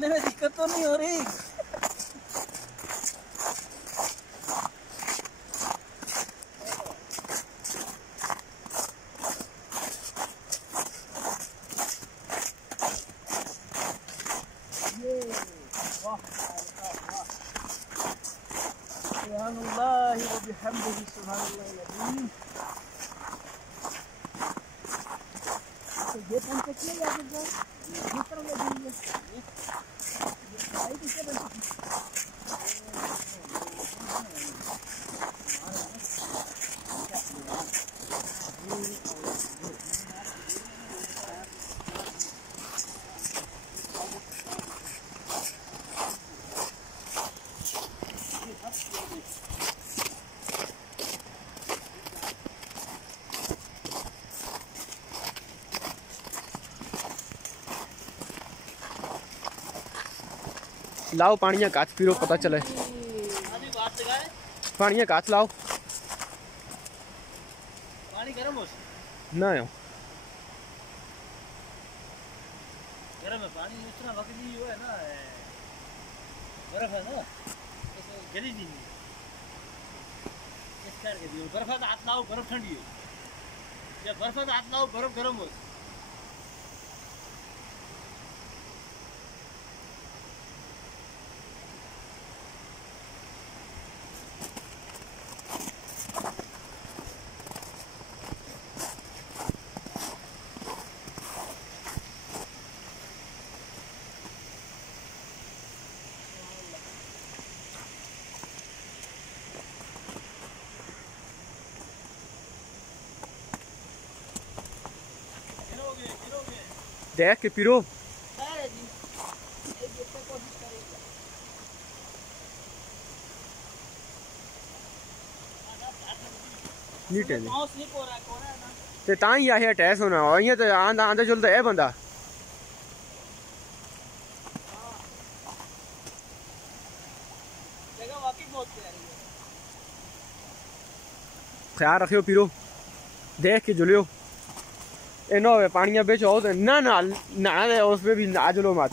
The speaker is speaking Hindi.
चलने में दिक्कत तो नहीं हो रही? सुभानअल्लाह व बिहम्दिही सुभानअल्लाह। तो ये पंप किया या फिर जिस तरह ये भाई किससे बनती है? लाओ पानी काच पीरो पता चले। पानी काच लाओ। पानी गर्म हो ना हो गर्म है पानी इतना वक्त नहीं हुआ है ना, बर्फ है ना गली नहीं इस करके दियो। बर्फ है तो हाथ लाओ, बर्फ ठंडी हो, या बर्फ है तो हाथ लाओ, बर्फ गर्म हो। देख के पीरो। नीट है ते ताई आ अटैच होना इयां तो आंदा चलदा है बंदा। ख्याल रखियो पीरो, देख के जुलियो। ए ना हो पानिया बिच हो तो ना नहाना दे उस पे भी ना जुलो मत।